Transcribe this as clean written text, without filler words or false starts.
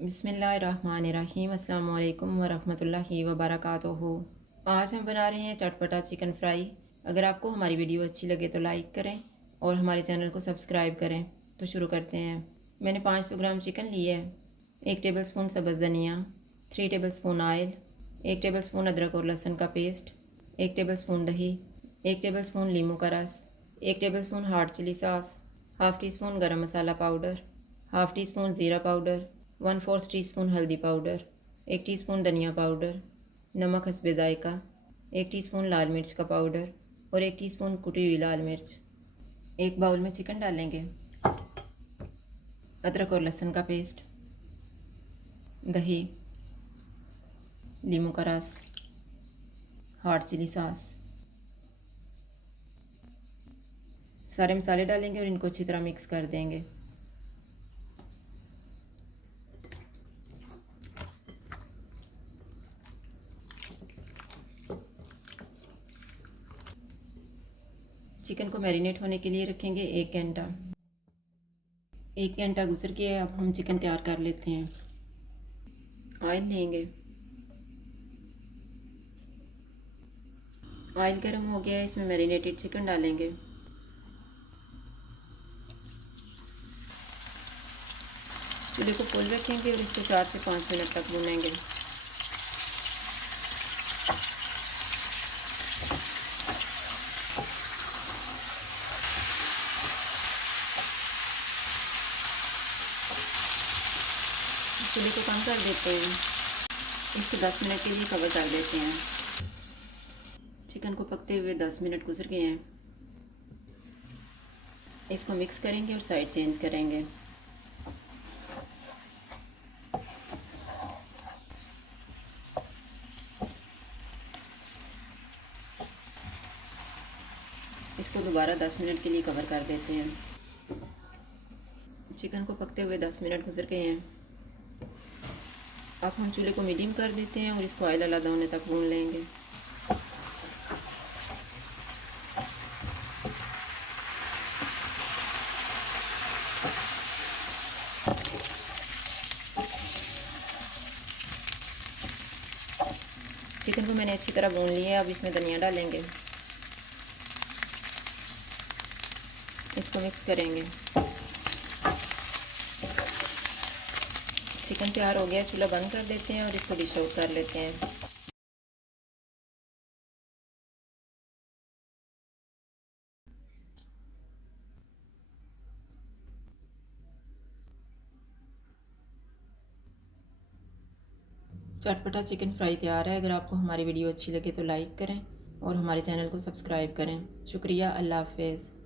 बिस्मिल्लाहिर्रहमानिर्रहीम अस्सलाम वालेकुम वरहमतुल्लाहि वबरकातुहू। आज हम बना रहे हैं चटपटा चिकन फ्राई। अगर आपको हमारी वीडियो अच्छी लगे तो लाइक करें और हमारे चैनल को सब्सक्राइब करें। तो शुरू करते हैं। मैंने 500 ग्राम चिकन लिया है। 1 टेबलस्पून सब्ज़ धनिया, 3 टेबलस्पून ऑयल, 1 टेबलस्पून अदरक और लहसुन का पेस्ट, 1 टेबलस्पून दही, 1 टेबलस्पून लीमू का रस, 1 tablespoon hard chilli sauce, half teaspoon garam masala powder, half teaspoon ज़ीरा पाउडर, 1/4 टीस्पून हल्दी पाउडर, 1 टीस्पून धनिया पाउडर, नमक हस्बे जायका, 1 टीस्पून लाल मिर्च का पाउडर और 1 टीस्पून कुटी हुई लाल मिर्च। एक बाउल में चिकन डालेंगे, अदरक और लहसुन का पेस्ट, दही, लीमू का रस, हार्ड चिली सॉस, सारे मसाले डालेंगे और इनको अच्छी तरह मिक्स कर देंगे। चिकन को मैरिनेट होने के लिए रखेंगे 1 घंटा। 1 घंटा गुजर गया है। अब हम चिकन तैयार कर लेते हैं। ऑयल लेंगे, ऑयल गर्म हो गया है, इसमें मैरिनेटेड चिकन डालेंगे। चूल्हे को फुल रखेंगे और इसको 4 से 5 मिनट तक भूनेंगे। चूल्हे को कम कर देते हैं, इसको 10 मिनट के लिए कवर कर देते हैं। चिकन को पकते हुए 10 मिनट गुजर गए हैं। इसको मिक्स करेंगे और साइड चेंज करेंगे। इसको दोबारा 10 मिनट के लिए कवर कर देते हैं। चिकन को पकते हुए 10 मिनट गुजर गए हैं। अब हम चूल्हे को मीडियम कर देते हैं और इसको ऑयल अलग होने तक भून लेंगे। चिकन को मैंने अच्छी तरह भून लिया है। अब इसमें धनिया डालेंगे, इसको मिक्स करेंगे। चिकन तैयार हो गया, चूल्हा बंद कर देते हैं और इसको डिश आउट कर लेते हैं। चटपटा चिकन फ्राई तैयार है। अगर आपको हमारी वीडियो अच्छी लगे तो लाइक करें और हमारे चैनल को सब्सक्राइब करें। शुक्रिया। अल्लाह हाफ़िज़।